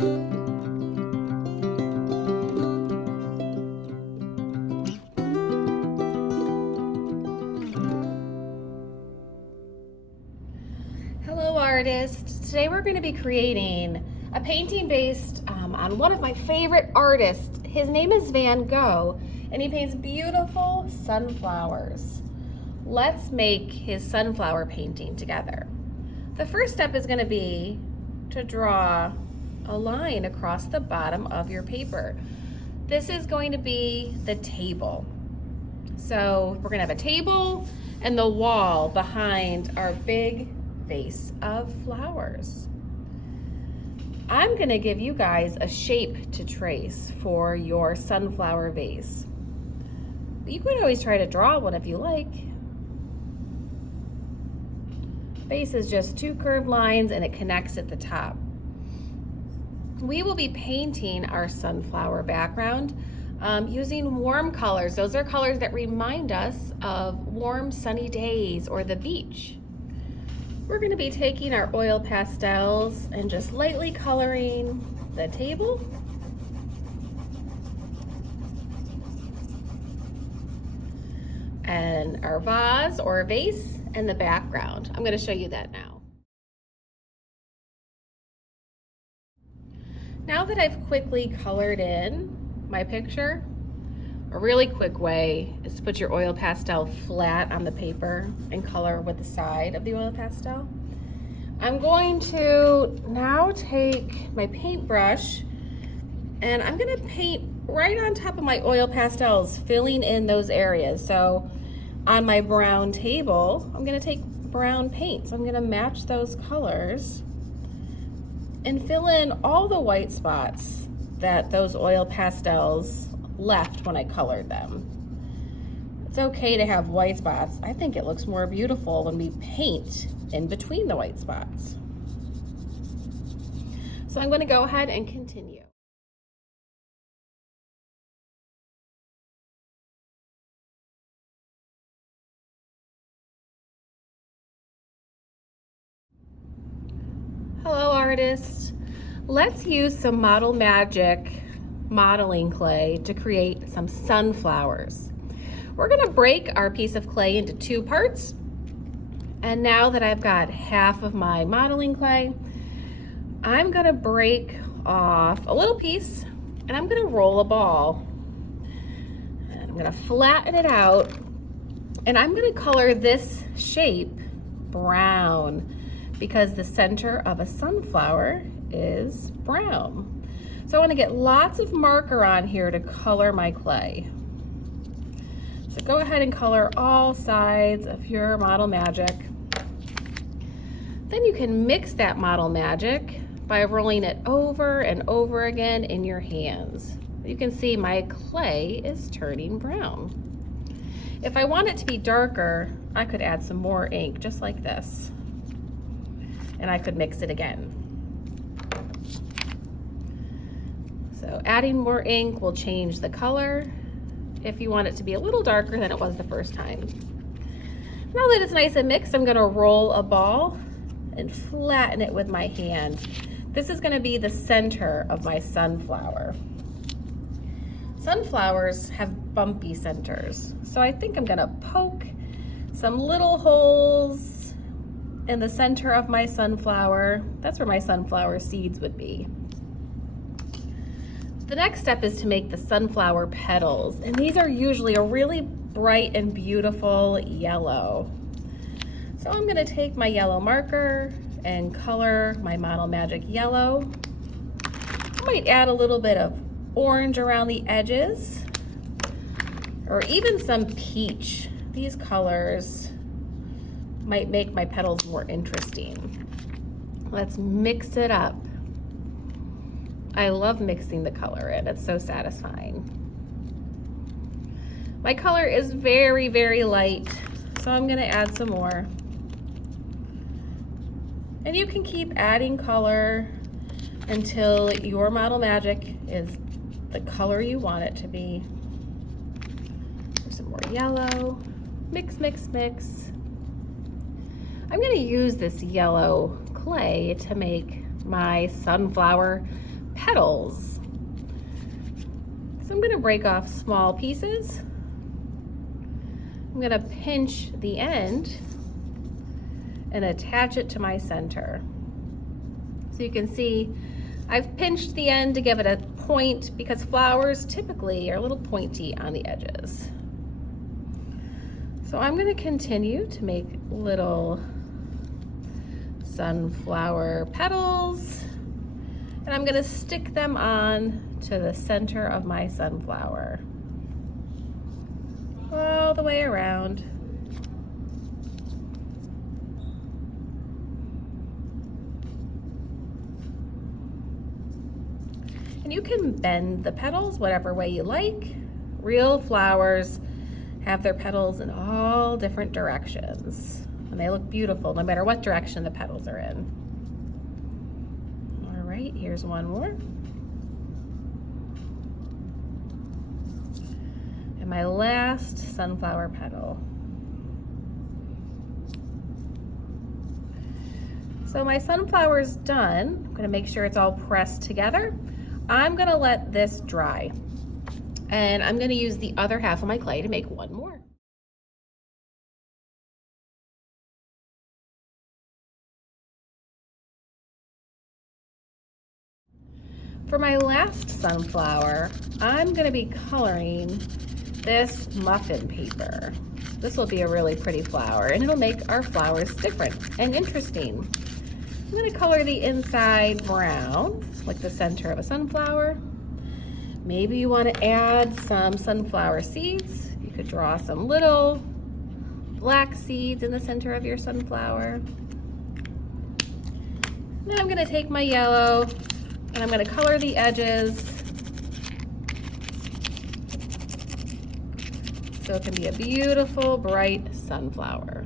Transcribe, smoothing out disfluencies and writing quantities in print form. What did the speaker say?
Hello artists! Today we're going to be creating a painting based on one of my favorite artists. His name is Van Gogh and he paints beautiful sunflowers. Let's make his sunflower painting together. The first step is going to be to draw a line across the bottom of your paper. This is going to be the table. So we're going to have a table and the wall behind our big vase of flowers. I'm going to give you guys a shape to trace for your sunflower vase. You could always try to draw one if you like. Base is just two curved lines and it connects at the top. We will be painting our sunflower background using warm colors. Those are colors that remind us of warm sunny days or the beach. We're going to be taking our oil pastels and just lightly coloring the table. And our vase or vase and the background. I'm going to show you that now. Now that I've quickly colored in my picture, a really quick way is to put your oil pastel flat on the paper and color with the side of the oil pastel. I'm going to now take my paintbrush and I'm going to paint right on top of my oil pastels, filling in those areas. So on my brown table, I'm going to take brown paint. So I'm going to match those colors and fill in all the white spots that those oil pastels left when I colored them. It's okay to have white spots. I think it looks more beautiful when we paint in between the white spots. So I'm going to go ahead and continue. Hello artists. Let's use some Model Magic modeling clay to create some sunflowers. We're going to break our piece of clay into two parts. And now that I've got half of my modeling clay, I'm going to break off a little piece and I'm going to roll a ball. And I'm going to flatten it out and I'm going to color this shape brown because the center of a sunflower is brown. So I want to get lots of marker on here to color my clay. So go ahead and color all sides of your Model Magic. Then you can mix that Model Magic by rolling it over and over again in your hands. You can see my clay is turning brown. If I want it to be darker, I could add some more ink just like this. And I could mix it again. So adding more ink will change the color if you want it to be a little darker than it was the first time. Now that it's nice and mixed, I'm going to roll a ball and flatten it with my hand. This is going to be the center of my sunflower. Sunflowers have bumpy centers, so I think I'm going to poke some little holes in the center of my sunflower. That's where my sunflower seeds would be. The next step is to make the sunflower petals, and these are usually a really bright and beautiful yellow. So I'm going to take my yellow marker and color my Model Magic yellow. I might add a little bit of orange around the edges, or even some peach. These colors might make my petals more interesting. Let's mix it up. I love mixing the color in, it's so satisfying. My color is very, very light, so I'm gonna add some more. And you can keep adding color until your Model Magic is the color you want it to be. There's some more yellow. Mix, mix, mix. I'm going to use this yellow clay to make my sunflower petals. So I'm gonna break off small pieces. I'm gonna pinch the end and attach it to my center. So you can see I've pinched the end to give it a point because flowers typically are a little pointy on the edges. So I'm gonna continue to make little sunflower petals, and I'm gonna stick them on to the center of my sunflower, all the way around. And you can bend the petals whatever way you like. Real flowers have their petals in all different directions, and they look beautiful no matter what direction the petals are in. All right, here's one more. And my last sunflower petal. So my sunflower's done. I'm gonna make sure it's all pressed together. I'm gonna let this dry, and I'm gonna use the other half of my clay to make one more. For my last sunflower, I'm gonna be coloring this muffin paper. This will be a really pretty flower, and it'll make our flowers different and interesting. I'm gonna color the inside brown, like the center of a sunflower. Maybe you wanna add some sunflower seeds. You could draw some little black seeds in the center of your sunflower. Now I'm gonna take my yellow and I'm gonna color the edges so it can be a beautiful, bright sunflower.